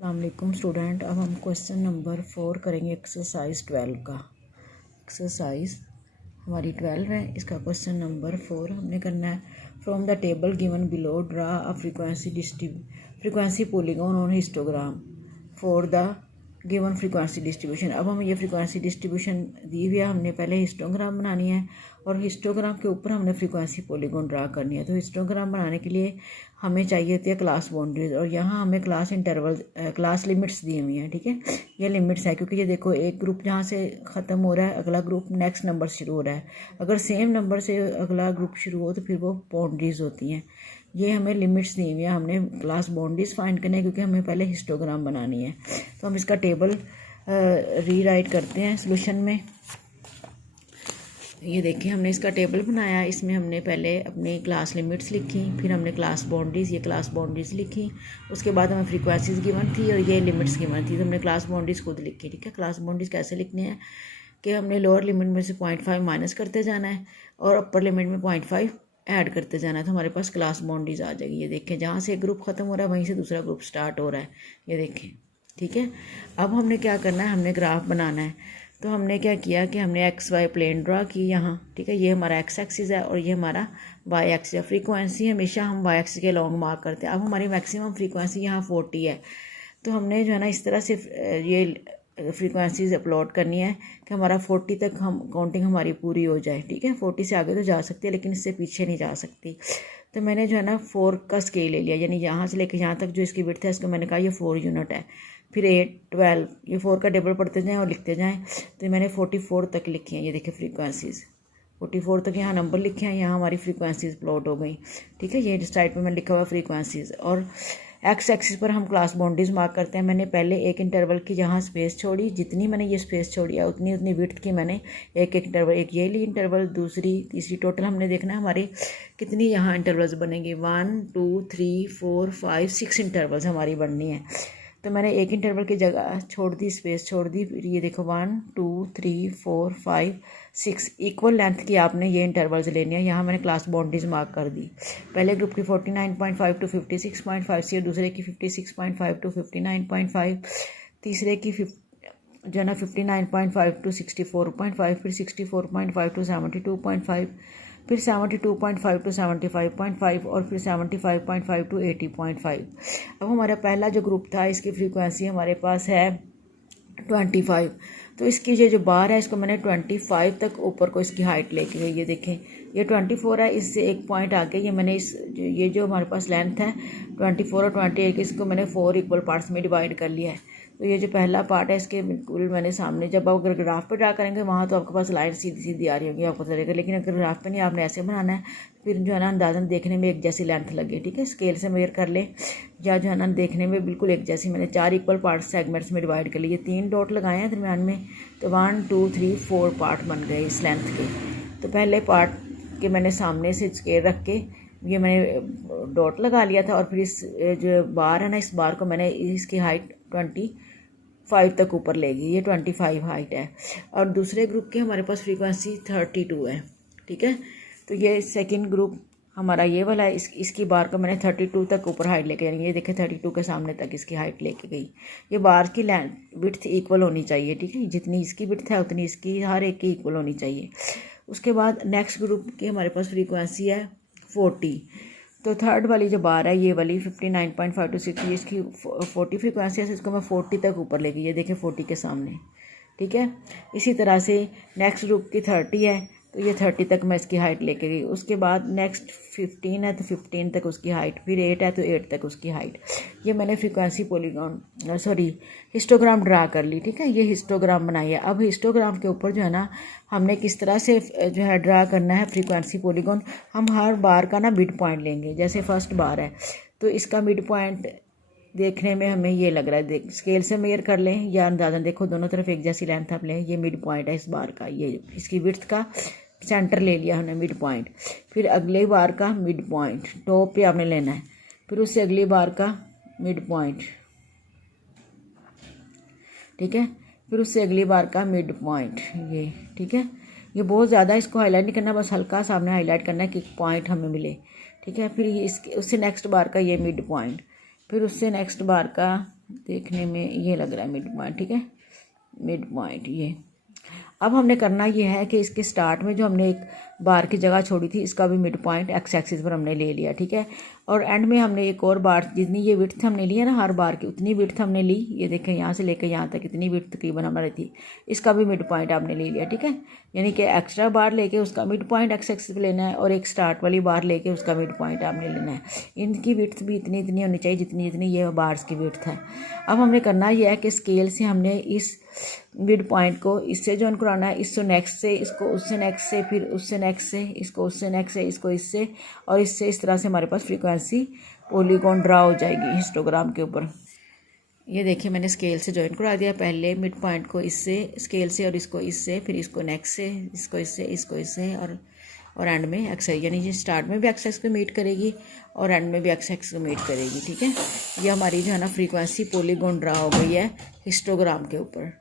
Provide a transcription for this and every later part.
अस्सलाम स्टूडेंट। अब हम क्वेश्चन नंबर 4 करेंगे एक्सरसाइज 12 का। एक्सरसाइज हमारी 12 है, इसका क्वेश्चन नंबर 4 हमने करना है। From the table given below draw a frequency polygon on histogram for the given frequency distribution. अब हम ये फ्रीक्वेंसी डिस्ट्रीब्यूशन दी हुई है, हमने पहले हिस्टोग्राम बनानी है और हिस्टोग्राम के ऊपर हमने फ्रीक्वेंसी पॉलीगॉन ड्रा करनी है। तो हिस्टोग्राम बनाने के लिए हमें चाहिए होती है क्लास बाउंड्रीज, और यहाँ हमें क्लास लिमिट्स दी हुई हैं। ठीक है, ये लिमिट्स है क्योंकि ये देखो एक ग्रुप जहाँ से ख़त्म हो रहा है, अगला ग्रुप नेक्स्ट नंबर शुरू हो रहा है। अगर सेम नंबर से अगला ग्रुप शुरू हो तो फिर वो बाउंड्रीज होती हैं। ये हमें लिमिट्स दी हुई है, हमने क्लास बाउंड्रीज फाइंड करना है क्योंकि हमें पहले हिस्टोग्राम बनानी है। तो हम इसका टेबल रीराइट करते हैं सोल्यूशन में। ये देखिए, हमने इसका टेबल बनाया। इसमें हमने पहले अपनी क्लास लिमिट्स लिखी, फिर हमने क्लास बाउंड्रीज, ये क्लास बाउंड्रीज लिखी। उसके बाद हमें फ्रीक्वेंसीज गिवन थी और ये लिमिट्स गिवन थी, तो हमने क्लास बाउंड्रीज खुद लिखी। ठीक है, क्लास बाउंड्रीज कैसे लिखनी है कि हमने लोअर लिमिट में से 0.5 माइनस करते जाना है और अपर लिमिट में 0.5 ऐड करते जाना है, तो हमारे पास क्लास बाउंड्रीज आ जाएगी। ये देखें, जहाँ से एक ग्रुप ख़त्म हो रहा है वहीं से दूसरा ग्रुप स्टार्ट हो रहा है। ये देखें, ठीक है। अब हमने क्या करना है, हमने ग्राफ बनाना है। तो हमने क्या किया कि हमने एक्स वाई प्लेन ड्रा की यहाँ। ठीक है, ये हमारा एक्स एक्सिस है और ये हमारा वाई एक्सिस है। फ्रीक्वेंसी हमेशा हम वाई एक्सिस के लॉन्ग मार्क करते हैं। अब हमारी मैक्सिमम फ्रीक्वेंसी यहाँ 40 है, तो हमने जो है ना इस तरह से ये फ्रीक्वेंसीज अपलोड करनी है कि हमारा 40 तक हम काउंटिंग हमारी पूरी हो जाए। ठीक है, 40 से आगे तो जा सकती है लेकिन इससे पीछे नहीं जा सकती। तो मैंने जो है ना 4 का स्केल ले लिया, यानी यहाँ से लेकर यहाँ तक जो इसकी विड्थ है इसको मैंने कहा ये 4 यूनिट है। फिर 8, 12, ये 4 का टेबल पढ़ते जाएँ और लिखते जाएँ। तो मैंने 44 तक लिखी हैं। ये देखिए फ्रीक्वेंसीज़ 44 तक यहाँ नंबर लिखे हैं, यहाँ हमारी फ्रीक्वेंसीज प्लॉट हो गई। ठीक है, ये साइड पे मैंने लिखा हुआ फ्रीक्वेंसीज। और एक्स एक्सिस पर हम क्लास बाउंड्रीज मार्क करते हैं। मैंने पहले एक इंटरवल की जहाँ स्पेस छोड़ी, जितनी मैंने ये स्पेस छोड़ी है उतनी विड्थ की मैंने एक इंटरवल, एक ये ली इंटरवल, दूसरी तीसरी, टोटल हमने देखना है हमारी कितनी यहाँ इंटरवल्स बनेंगी। 1 2 3 4 5 6 इंटरवल्स हमारी बननी है। तो मैंने एक इंटरवल की जगह छोड़ दी, स्पेस छोड़ दी। फिर ये देखो 1 2 3 4 5 6 इक्वल लेंथ की आपने ये इंटरवल्स लेनी है। यहाँ मैंने क्लास बाउंड्रीज मार्क कर दी। पहले ग्रुप की 49.5 टू 56.5 सी, दूसरे की 56.5 टू 59.5, तीसरे की जो है ना 59.5 टू 64.5, फिर 64.5 टू 72.5, फिर 72.5 टू 75.5 और फिर 75.5 टू 80.5। अब हमारा पहला जो ग्रुप था इसकी फ्रीक्वेंसी हमारे पास है 25। तो इसकी ये जो बार है इसको मैंने 25 तक ऊपर को इसकी हाइट लेके गई। ये देखें, ये 24 है, इससे एक पॉइंट आके ये मैंने ये जो हमारे पास लेंथ है 24 और 28, इसको मैंने 4 इक्वल पार्ट्स में डिवाइड कर लिया है। तो ये जो पहला पार्ट है इसके बिल्कुल मैंने सामने, जब आप अगर ग्राफ पे ड्रा करेंगे वहाँ तो आपके पास लाइन सीधी सीधी आ रही होगी, आपको चलेगा। लेकिन अगर ग्राफ पे नहीं, आपने ऐसे बनाना है, फिर जो है ना अंदाजन देखने में एक जैसी लेंथ लगे। ठीक है, स्केल से मेजर कर ले, या जो है ना देखने में बिल्कुल एक जैसी। मैंने 4 इक्वल पार्ट सेगमेंट्स में डिवाइड कर लिए, 3 डॉट लगाए हैं दरमियान में, तो 1 2 3 4 पार्ट बन गए इस लेंथ के। तो पहले पार्ट के मैंने सामने से स्केल रख के ये मैंने डॉट लगा लिया था, और फिर इस जो बार है ना, इस बार को मैंने इसकी हाइट 25 तक ऊपर लेगी। ये 25 हाइट है। और दूसरे ग्रुप की हमारे पास फ्रीक्वेंसी 32 है। ठीक है, तो ये सेकंड ग्रुप हमारा ये वाला है, इसकी बार को मैंने 32 तक ऊपर हाइट लेके, यानी ये देखें 32 के सामने तक इसकी हाइट लेके गई। ये बार की विड्थ इक्वल होनी चाहिए। ठीक है, जितनी इसकी विड्थ है उतनी इसकी हर एक की इक्वल होनी चाहिए। उसके बाद नेक्स्ट ग्रुप की हमारे पास फ्रीक्वेंसी है 40। तो थर्ड वाली जो बार है ये वाली 59.5 टू 60, इसकी 40 फ्रीक्वेंसी है, इसको मैं 40 तक ऊपर लेगी। ये देखें 40 के सामने। ठीक है, इसी तरह से नेक्स्ट ग्रुप की 30 है, तो ये 30 तक मैं इसकी हाइट लेके गई। उसके बाद नेक्स्ट 15 है तो 15 तक उसकी हाइट, फिर 8 है तो 8 तक उसकी हाइट। ये मैंने फ्रीक्वेंसी हिस्टोग्राम ड्रा कर ली। ठीक है, ये हिस्टोग्राम बनाई है। अब हिस्टोग्राम के ऊपर जो है ना हमने किस तरह से जो है ड्रा करना है फ्रीक्वेंसी पॉलीगॉन। हम हर बार का ना मिड पॉइंट लेंगे। जैसे फर्स्ट बार है तो इसका मिड पॉइंट देखने में हमें ये लग रहा है, देख स्केल से मेजर कर लें या अंदाज़न, देखो दोनों तरफ एक जैसी लेंथ आप लें। ये मिड पॉइंट है इस बार का, ये इसकी विड्थ का सेंटर ले लिया हमने मिड पॉइंट। फिर अगले बार का मिड पॉइंट टॉप पे आपने लेना है, फिर उससे अगली बार का मिड पॉइंट। ठीक है, फिर उससे अगली बार का मिड पॉइंट ये। ठीक है, ये बहुत ज़्यादा इसको हाईलाइट नहीं करना, बस हल्का सा आपने हाईलाइट करना है कि पॉइंट हमें मिले। ठीक है, फिर ये इसके उससे नेक्स्ट बार का ये मिड पॉइंट, फिर उससे नेक्स्ट बार का देखने में ये लग रहा है मिड पॉइंट, ठीक है, मिड पॉइंट ये। अब हमने करना ये है कि इसके स्टार्ट में जो हमने एक बार की जगह छोड़ी थी इसका भी मिड पॉइंट एक्स एक्सिस पर हमने ले लिया, ठीक है। और एंड में हमने एक और बार, जितनी ये विड्थ हमने ली है ना हर बार की, उतनी विड्थ हमने ली। ये देखें यहाँ से लेकर यहाँ तक इतनी विड्थ तकरीबन हमारी थी, इसका भी मिड पॉइंट आपने ले लिया, ठीक है। यानी कि एक्स्ट्रा बार लेके उसका मिड पॉइंट एक्स एक्सिस पर लेना है और एक स्टार्ट वाली बार लेके उसका मिड पॉइंट आपने लेना है। इनकी विड्थ भी इतनी इतनी होनी चाहिए जितनी जितनी ये बार्स की विड्थ है। अब हमने करना यह है कि स्केल से हमने इस मिड पॉइंट को इससे जॉइन कराना है, इससे नेक्स्ट से, इसको उससे नेक्स्ट से, फिर उससे नेक्स्ट से, इसको उससे नेक्स्ट से, इसको इससे और इससे। इस तरह से हमारे पास फ्रीक्वेंसी पॉलीगॉन ड्रा हो जाएगी हिस्टोग्राम के ऊपर। ये देखिए मैंने स्केल से जॉइन करा दिया, पहले मिड पॉइंट को इससे स्केल से और इसको इससे, फिर इसको नेक्स्ट से, इसको इससे, इसको इससे और एंड में एक्स, यानी ये स्टार्ट में भी एक्स एक्स को मीट करेगी और एंड में भी एक्स एक्स को मीट करेगी, ठीक है। ये हमारी जो है ना फ्रीक्वेंसी पॉलीगॉन ड्रा हो गई है हिस्टोग्राम के ऊपर।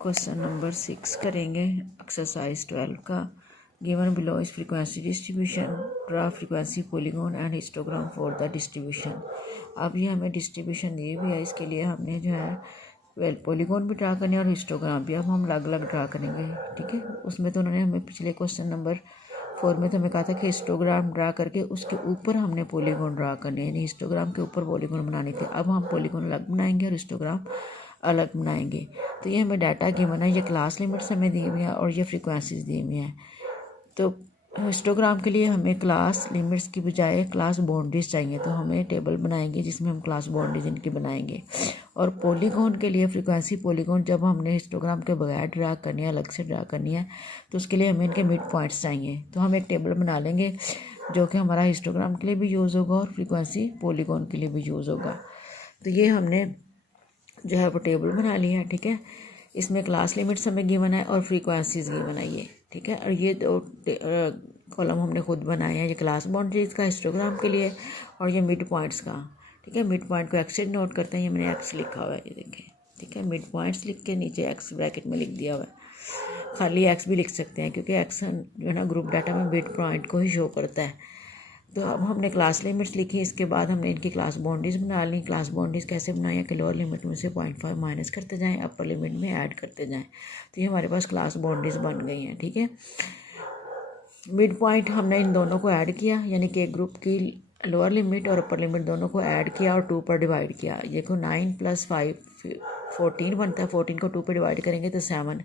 क्वेश्चन नंबर 6 करेंगे एक्सरसाइज 12 का। Given below is frequency distribution, draw frequency polygon and histogram for the distribution. अब ये हमें डिस्ट्रीब्यूशन दी हुई है, इसके लिए हमने जो है पॉलीगॉन भी ड्रा करने और हिस्टोग्राम भी। अब हम अलग अलग ड्रा करेंगे, ठीक है। उसमें तो उन्होंने हमें पिछले क्वेश्चन नंबर 4 में तो हमें कहा था कि हिस्टोग्राम ड्रा करके उसके ऊपर हमने पॉलीगॉन ड्रा करने, यानी हिस्टोग्राम के ऊपर पॉलीगॉन बनाने थे। अब हम पॉलीगॉन अलग बनाएंगे और हिस्टोग्राम अलग बनाएंगे। तो ये हमें डाटा गिवन है, ये क्लास लिमिट्स हमें दी हुई हैं और ये फ्रीक्वेंसीज दी हुई हैं। तो हिस्टोग्राम के लिए हमें क्लास लिमिट्स की बजाय क्लास बाउंड्रीज चाहिए, तो हमें टेबल बनाएंगे जिसमें हम क्लास बाउंड्रीज इनकी बनाएंगे। और पॉलीगॉन के लिए फ्रीक्वेंसी पॉलीगॉन जब हमने हिस्टोग्राम के बगैर ड्रा करनी है, अलग से ड्रा करनी है, तो उसके लिए हमें इनके मिड पॉइंट्स चाहिए। तो हम एक टेबल बना लेंगे जो कि हमारा हिस्टोग्राम के लिए भी यूज़ होगा और फ्रीक्वेंसी पॉलीगॉन के लिए भी यूज़ होगा। तो ये हमने जो है वो टेबल बना लिया है, ठीक है। इसमें क्लास लिमिट्स हमें गिवन है और फ्रीक्वेंसीज गिवन है, ये ठीक है। और ये दो कॉलम हमने खुद बनाए हैं, ये क्लास बाउंड्रीज का हिस्टोग्राम के लिए और ये मिड पॉइंट्स का, ठीक है। मिड पॉइंट को एक्स से नोट करते हैं, ये मैंने एक्स लिखा हुआ है, ये देखें, ठीक है। मिड पॉइंट्स लिख के नीचे एक्स ब्रैकेट में लिख दिया हुआ है। खाली एक्स भी लिख सकते हैं क्योंकि एक्स जो है ना ग्रुप डाटा में मिड पॉइंट को ही शो करता है। तो अब हमने क्लास लिमिट्स लिखी, इसके बाद हमने इनकी क्लास बाउंड्रीज बना ली। क्लास बाउंड्रीज कैसे बनाई है कि लोअर लिमिट में से 0.5 माइनस करते जाएं, अपर लिमिट में ऐड करते जाएं। तो ये हमारे पास क्लास बाउंड्रीज बन गई हैं, ठीक है। मिड पॉइंट हमने इन दोनों को ऐड किया, यानी कि एक ग्रुप की लोअर लिमिट और अपर लिमिट दोनों को ऐड किया और 2 पर डिवाइड किया। देखो 9 + 5 14 बनता है, 14 को 2 पर डिवाइड करेंगे तो 7,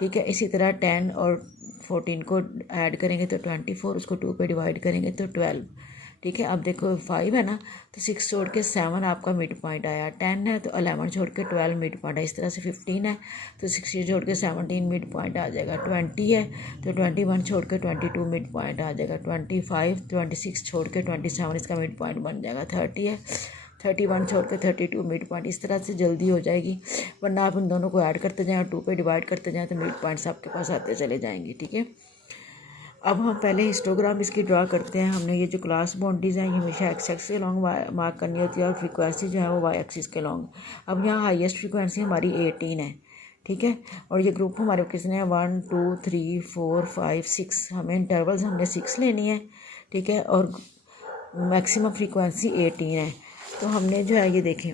ठीक है। इसी तरह 10 और 14 को ऐड करेंगे तो 24, उसको 2 पे डिवाइड करेंगे तो 12, ठीक है। अब देखो 5 है ना, तो 6 छोड़ के 7 आपका मिड पॉइंट आया। 10 है तो 11 छोड़ के 12 मिड पॉइंट है। इस तरह से 15 है तो 16 छोड़ के 17 मिड पॉइंट आ जाएगा। 20 है तो 21 छोड़ के 22 मिड पॉइंट आ जाएगा। 26 छोड़ के 27 इसका मिड पॉइंट बन जाएगा। 30 है, 31 छोड़ के 32 मिड पॉइंट। इस तरह से जल्दी हो जाएगी, वरना आप इन दोनों को ऐड करते जाएँ और 2 पे डिवाइड करते जाएँ तो मिड पॉइंट्स आपके पास आते चले जाएंगे, ठीक है। अब हम पहले हिस्टोग्राम इसकी ड्रा करते हैं। हमने ये जो क्लास बाउंड्रीज हैं ये हमेशा एक्स एक्सिस के लॉन्ग मार्क करनी होती है और फ्रीक्वेंसी जो है वो वाई एक्सिस के लॉन्ग। अब यहाँ हाईएस्ट फ्रीक्वेंसी हमारी 18 है, ठीक है। और ये ग्रुप हमारे किसने है 1 2 3 4 5 6, हमें इंटरवल्स हमने 6 लेनी है, ठीक है। और मैक्सिमम फ्रीक्वेंसी 18 है। तो हमने जो है ये देखें,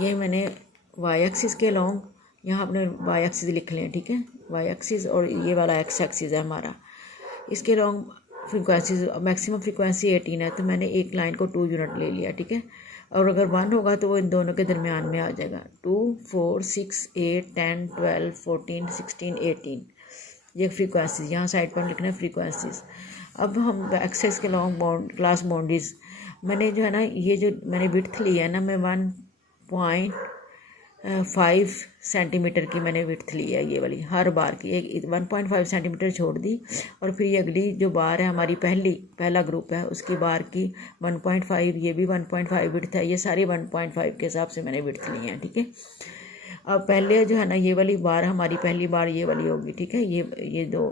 ये मैंने वाई एक्सिस के लॉन्ग यहाँ अपने वाई एक्सिस लिख लें, ठीक है। वाई एक्सिस और ये वाला एक्स एक्सिस है हमारा, इसके लॉन्ग फ्रीक्वेंसीज मैक्सिमम फ्रीक्वेंसी 18 है। तो मैंने एक लाइन को 2 यूनिट ले लिया, ठीक है। और अगर 1 होगा तो वो इन दोनों के दरमियान में आ जाएगा। 2 4 6 8 10 12 14 16 18, ये फ्रीक्वेंसीज यहाँ साइड पर लिखना है फ्रीक्वेंसीज। अब हम एक्सेस के लॉन्ग क्लास बाउंड्रीज मैंने जो है ना, ये जो मैंने विड्थ ली है ना, मैं 1.5 सेंटीमीटर की मैंने विड्थ ली है, ये वाली हर बार की। एक 1.5 सेंटीमीटर छोड़ दी और फिर ये अगली जो बार है हमारी पहला ग्रुप है उसकी बार की 1.5, ये भी 1.5 विड्थ है। ये सारी 1.5 के हिसाब से मैंने विड्थ ली है, ठीक है। अब पहले जो है ना ये वाली बार हमारी पहली बार ये वाली होगी, ठीक है। ये दो,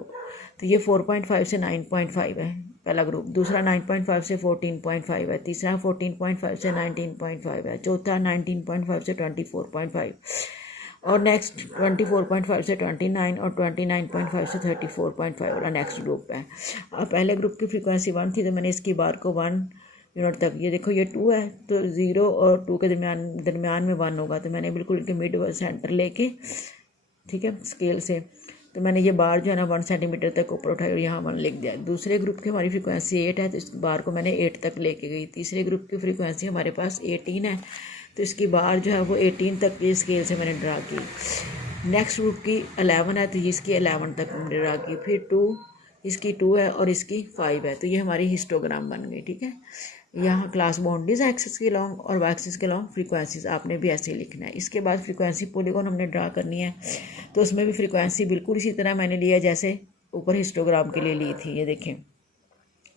तो ये 4.5 से 9.5 है पहला ग्रुप। दूसरा 9.5 से 14.5 है। तीसरा 14.5 से 19.5 है। चौथा 19.5 से 24.5 और नेक्स्ट 24.5 से 29 और 29.5 से 34.5 वाला नेक्स्ट ग्रुप है। अब पहले ग्रुप की फ्रीक्वेंसी 1 थी तो मैंने इसकी बार को 1 यूनिट तक। ये देखो ये 2 है तो 0 और 2 के दरमियान में 1 होगा, तो मैंने बिल्कुल इनके मिड सेंटर लेके, ठीक है, स्केल से, तो मैंने ये बार जो है ना 1 सेंटीमीटर तक ऊपर उठाई और यहाँ 1 लिख दिया। दूसरे ग्रुप की हमारी फ्रीक्वेंसी 8 है तो इस बार को मैंने 8 तक लेके गई। तीसरे ग्रुप की फ्रीक्वेंसी हमारे पास 18 है तो इसकी बार जो है वो 18 तक की स्केल से मैंने ड्रा की। नेक्स्ट ग्रुप की 11 है तो इसकी 11 तक मैंने ड्रा की। फिर 2, इसकी 2 है और इसकी 5 है, तो ये हमारी हिस्टोग्राम बन गई, ठीक है। यहाँ क्लास बाउंड्रीज एक्सिस के लॉन्ग और वाई एक्सिस के लॉन्ग फ्रीक्वेंसीज आपने भी ऐसे ही लिखना है। इसके बाद फ्रीक्वेंसी पॉलीगॉन हमने ड्रा करनी है, तो उसमें भी फ्रीक्वेंसी बिल्कुल इसी तरह मैंने लिया जैसे ऊपर हिस्टोग्राम के लिए ली थी। ये देखें,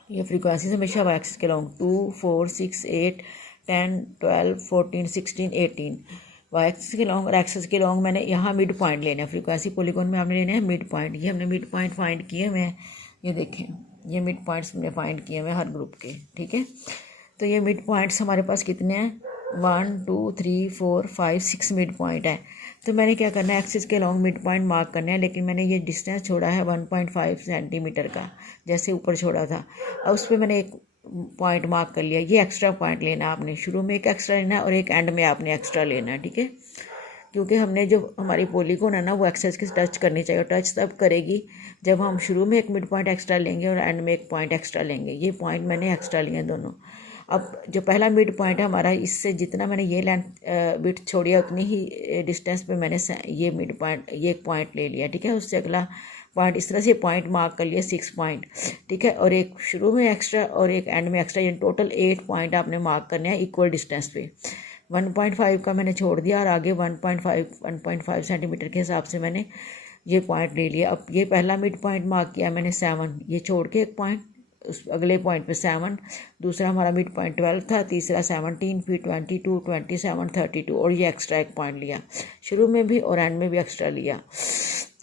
ये फ्रीक्वेंसीज हमेशा वाई एक्सिस के लॉन्ग 2, 4, 6, 8, 10, 12, 14, 16, 18 वाई एक्सिस के लॉन्ग और एक्सिस के लॉन्ग मैंने यहाँ मिड पॉइंट लेना है। फ्रीक्वेंसी पॉलीगॉन में आपने लेना है मिड पॉइंट। ये हमने मिड पॉइंट फाइंड किए हुए हैं, ये देखें, ये मिड पॉइंट्स हमने फाइंड किए हुए हैं हर ग्रुप के, ठीक है। तो ये मिड पॉइंट्स हमारे पास कितने हैं, 1, 2, 3, 4, 5, 6 मिड पॉइंट है। तो मैंने क्या करना है, एक्सिस के लॉन्ग मिड पॉइंट मार्क करना है, लेकिन मैंने ये डिस्टेंस छोड़ा है 1.5 सेंटीमीटर का, जैसे ऊपर छोड़ा था। अब उस पर मैंने एक पॉइंट मार्क कर लिया। ये एक्स्ट्रा पॉइंट लेना है आपने, शुरू में एक एक्स्ट्रा लेना है और एक एंड में आपने एक्स्ट्रा लेना है, ठीक है। क्योंकि हमने जो हमारी पॉलीगॉन है ना वो एक्सेस के टच करनी चाहिए, टच तब करेगी जब हम शुरू में एक मिड पॉइंट एक्स्ट्रा लेंगे और एंड में एक पॉइंट एक्स्ट्रा लेंगे। ये पॉइंट मैंने एक्स्ट्रा लिए दोनों। अब जो पहला मिड पॉइंट है हमारा, इससे जितना मैंने ये लेंथ बिट छोड़ी है उतनी ही डिस्टेंस पे मैंने ये मिड पॉइंट, ये एक पॉइंट ले लिया, ठीक है। उससे अगला पॉइंट, इस तरह से पॉइंट मार्क कर लिया 6 पॉइंट, ठीक है। और एक शुरू में एक्स्ट्रा और एक एंड में एक्स्ट्रा, यानी टोटल 8 पॉइंट आपने मार्क करने हैं इक्वल डिस्टेंस पे। 1.5 का मैंने छोड़ दिया और आगे 1.5 सेंटीमीटर के हिसाब से मैंने ये पॉइंट ले लिया। अब ये पहला मिड पॉइंट मार्क किया मैंने 7, ये छोड़ के एक पॉइंट उस अगले पॉइंट पे 7, दूसरा हमारा मिड पॉइंट 12 था, तीसरा 17, फिर 22, 27, 32 और ये एक्स्ट्रा एक पॉइंट लिया, शुरू में भी और एंड में भी एक्स्ट्रा लिया।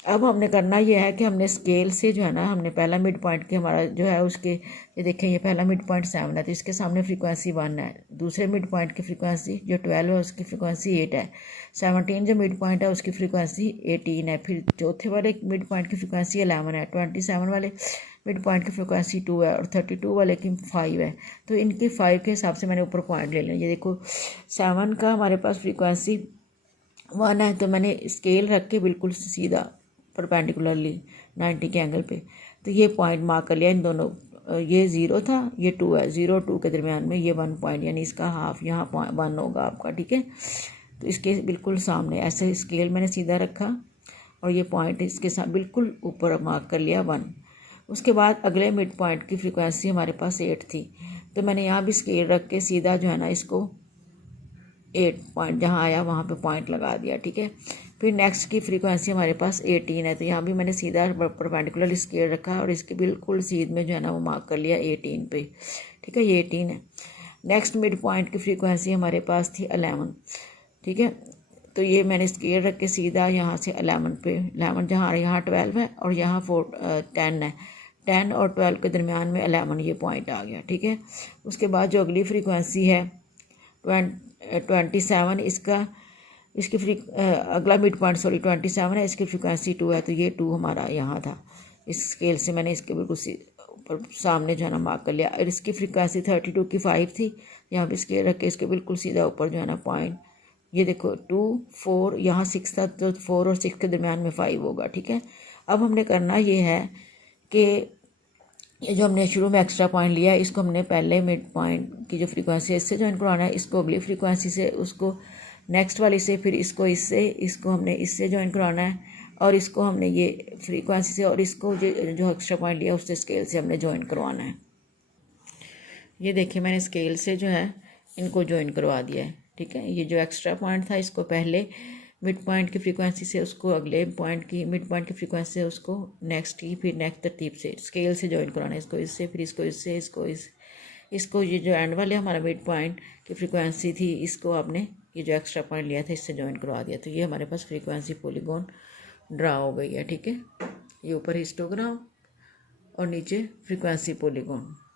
अब हमने करना ये है कि हमने स्केल से जो है ना, हमने पहला मिड पॉइंट के हमारा जो है उसके, ये देखें ये पहला मिड पॉइंट 7 है तो इसके सामने फ्रीक्वेंसी 1 है। दूसरे मिड पॉइंट की फ्रीक्वेंसी जो 12 है उसकी फ्रीक्वेंसी 8 है। 17 जो मिड पॉइंट है उसकी फ्रीक्वेंसी 18 है। फिर चौथे वाले मिड पॉइंट की फ्रीक्वेंसी 11 है। 27 वाले मिड पॉइंट की फ्रीक्वेंसी 2 है और 32 वाले की 5 है। तो इनके 5 के हिसाब से मैंने ऊपर पॉइंट ले लिया। ये देखो 7 का हमारे पास फ्रीक्वेंसी 1 है तो मैंने स्केल रख के बिल्कुल सीधा परपेंडिकुलरली 90 के एंगल पे, तो ये पॉइंट मार्क कर लिया इन दोनों। ये 0 था, ये 2 है, 0 2 के दरमियान में ये 1 पॉइंट, यानी इसका हाफ यहाँ 1 होगा आपका, ठीक है। तो इसके बिल्कुल सामने ऐसे स्केल मैंने सीधा रखा और ये पॉइंट इसके साथ बिल्कुल ऊपर मार्क कर लिया 1। उसके बाद अगले मिड पॉइंट की फ्रीक्वेंसी हमारे पास 8 थी तो मैंने यहाँ भी स्केल रख के सीधा जो है ना इसको 8 पॉइंट जहाँ आया वहाँ पे पॉइंट लगा दिया, ठीक है। फिर नेक्स्ट की फ्रीक्वेंसी हमारे पास 18 है तो यहाँ भी मैंने सीधा परपेंडिकुलर स्केल रखा और इसके बिल्कुल सीध में जो है ना वो मार्क कर लिया 18 पे, ठीक है। ये 18 है। नेक्स्ट मिड पॉइंट की फ्रीक्वेंसी हमारे पास थी 11, ठीक है। तो ये मैंने स्केल रख के सीधा यहाँ से 11 पे, 11 जहाँ यहाँ 12 है और यहाँ 10 है, 10 और 12 के दरमियान में 11 ये पॉइंट आ गया, ठीक है। उसके बाद जो अगली फ्रीक्वेंसी है 27, इसकी अगला मिड पॉइंट 27 है, इसकी फ्रीक्वेंसी 2 है तो ये 2 हमारा यहाँ था। इस स्केल से मैंने इसके बिल्कुल ऊपर सामने जो है ना मार्क कर लिया। और इसकी फ्रीक्वेंसी 32 की 5 थी, यहाँ पे स्केल रख के इसके बिल्कुल सीधा ऊपर जो है ना पॉइंट, ये देखो 2, 4, यहाँ 6 था तो 4 और 6 के दरमियान में 5 होगा, ठीक है। अब हमने करना ये है कि ये जो हमने शुरू में एक्स्ट्रा पॉइंट लिया है इसको हमने पहले मिड पॉइंट की जो फ्रीक्वेंसी है इससे ज्वाइन करवाना है, इसको अगली फ्रीक्वेंसी से, उसको नेक्स्ट वाली से, फिर इसको इससे, इसको हमने इससे ज्वाइन करवाना है और इसको हमने ये फ्रीक्वेंसी से और इसको जो एक्स्ट्रा पॉइंट लिया उससे स्केल से हमने ज्वाइन करवाना है। ये देखिए मैंने स्केल से जो है इनको ज्वाइन करवा दिया है, ठीक है। ये जो एक्स्ट्रा पॉइंट था इसको पहले मिड पॉइंट की फ्रीक्वेंसी से, उसको अगले पॉइंट की मिड पॉइंट की फ्रीक्वेंसी से, उसको नेक्स्ट की, फिर नेक्स्ट तरतीब से स्केल से ज्वाइन करवाना है। इसको इससे, फिर इसको इससे, इसको ये जो एंड वाले हमारा मिड पॉइंट की फ्रीक्वेंसी थी इसको आपने ये जो एक्स्ट्रा पॉइंट लिया था इससे ज्वाइन करवा दिया। तो ये हमारे पास फ्रीक्वेंसी पॉलीगॉन ड्रा हो गई है, ठीक है। ये ऊपर हिस्टोग्राम और नीचे फ्रीक्वेंसी पॉलीगॉन।